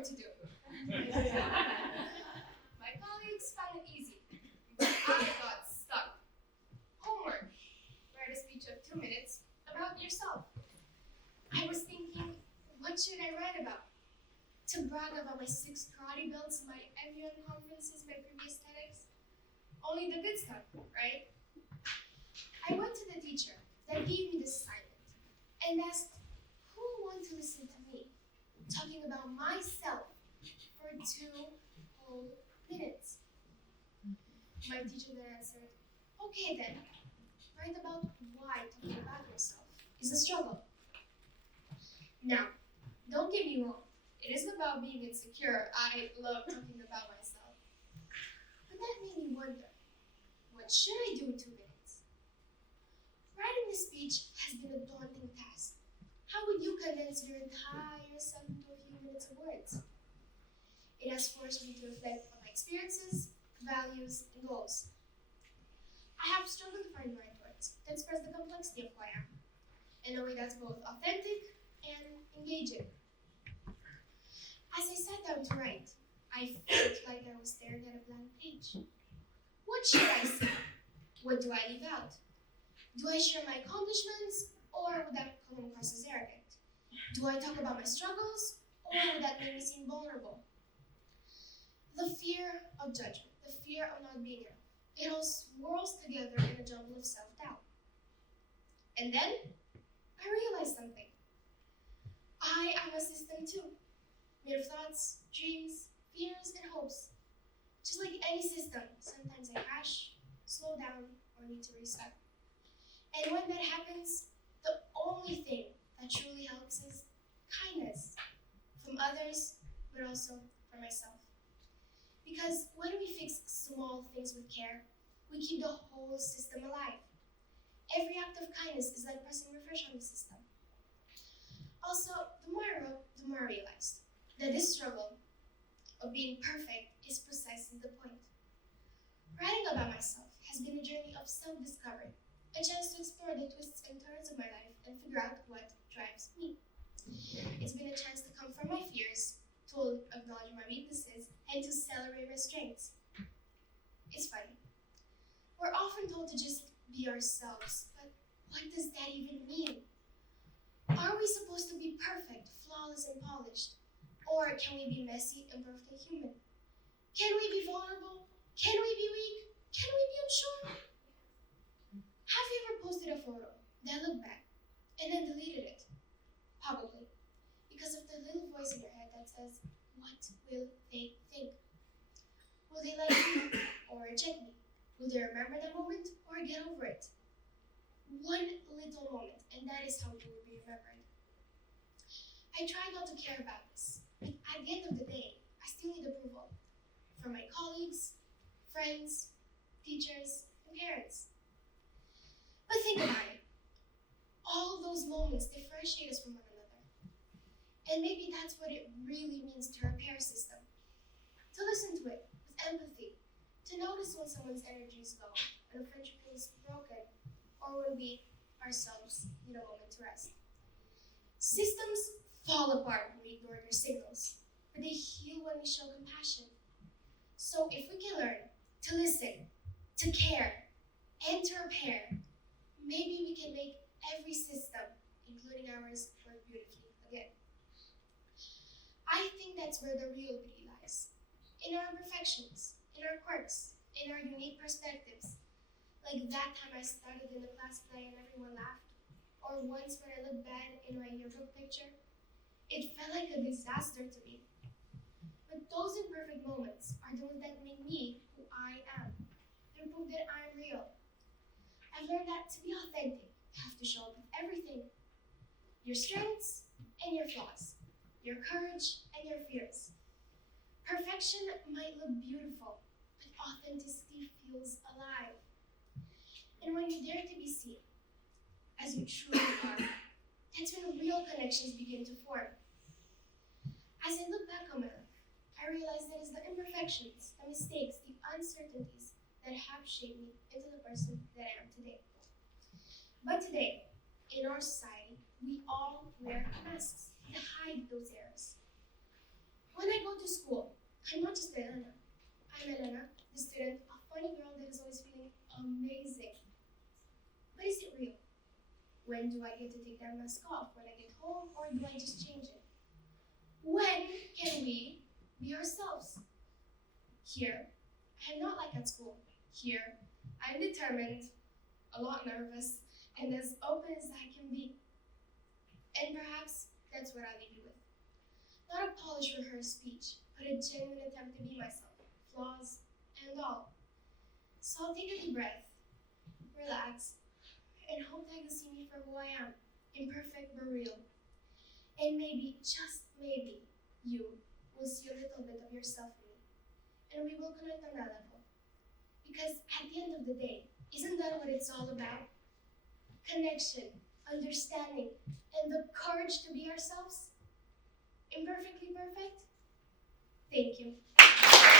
work to do. My colleagues found it easy, but I got stuck. Homework. Write a speech of 2 minutes about yourself. I was thinking, what should I write about? To brag about my 6 karate belts, my MUN conferences, my previous TEDx? Only the good stuff, right? I went to the teacher that gave me this assignment and asked who would want to listen to me talking about myself for 2 whole minutes. My teacher then answered, okay then, write about why talking about yourself is a struggle. Now, don't get me wrong, it isn't about being insecure. I love talking about myself. But that made me wonder, what should I do in 2 minutes? Writing this speech has been a daunting task. How would you condense your entire self into a few minutes of words? It has forced me to reflect on my experiences, values, and goals. I have struggled to find the right words to express the complexity of who I am, in a way that's both authentic and engaging. As I sat down to write, I felt like I was staring at a blank page. What should I say? What do I leave out? Do I share my accomplishments, or would that come across as arrogant? Do I talk about my struggles, or would that make me seem vulnerable? The fear of judgment, the fear of not being enough, it all swirls together in a jumble of self-doubt. And then, I realized something. I am a system too, made of thoughts, dreams, fears, and hopes. Just like any system, sometimes I crash, slow down, or need to reset. And when that happens, the only thing that truly helps is kindness from others, but also for myself. Because when we fix small things with care, we keep the whole system alive. Every act of kindness is like pressing refresh on the system. Also, the more I wrote, the more I realized that this struggle of being perfect is precisely the point. Writing about myself has been a journey of self-discovery, a chance to explore the twists and turns of my life and figure out what drives me. It's been a chance to confront my fears, to acknowledge my weaknesses, and to celebrate my strengths. It's funny. We're often told to just be ourselves, but what does that even mean? Are we supposed to be perfect, flawless, and polished? Or can we be messy, imperfect, and human? Can we be vulnerable? Can we be weak? Can we be unsure? Have you ever posted a photo, then looked back, and then deleted it? Probably. Because of the little voice in your head that says, what will they think? Will they like me or reject me? Will they remember that moment or get over it? One little moment, and that is how you will be remembered. I try not to care about this, but at the end of the day, I still need approval from my colleagues, friends, teachers, and parents. But think about it. All those moments differentiate us from one another. And maybe that's what it really means to repair a system. To listen to it with empathy, to notice when someone's energy is low, when a friendship is broken, or when we ourselves need a moment to rest. Systems fall apart when we ignore their signals, but they heal when we show compassion. So if we can learn to listen, to care, and to repair, maybe we can make every system, including ours, work beautifully again. I think that's where the real beauty lies. In our imperfections, in our quirks, in our unique perspectives. Like that time I started in a class play and everyone laughed. Or once when I looked bad in my yearbook picture. It felt like a disaster to me. But those imperfect moments are the ones that make me who I am. They prove that I'm real. I've learned that to be authentic, you have to show up with everything. Your strengths and your flaws. Your courage and your fears. Perfection might look beautiful, but authenticity feels alive. And when you dare to be seen, as you truly are, that's when real connections begin to form. As I look back on my life, I realize that it's the imperfections, the mistakes, the uncertainties that have shaped me into the person that I am today. But today, in our society, we all wear masks to hide those errors. When I to school. I'm not just Elena. I'm Elena, the student, a funny girl that is always feeling amazing. But is it real? When do I get to take that mask off? When I get home, or do I just change it? When can we be ourselves? Here, I'm not like at school. Here, I'm determined, a lot nervous, and as open as I can be. And perhaps that's what I'll leave you with. Not a polished, rehearsed speech, but a genuine attempt to be myself, flaws and all. So I'll take a deep breath, relax, and hope that you'll see me for who I am, imperfect but real. And maybe, just maybe, you will see a little bit of yourself in me, and we will connect on that level. Because at the end of the day, isn't that what it's all about? Connection, understanding, and the courage to be ourselves? Imperfectly perfect? Thank you.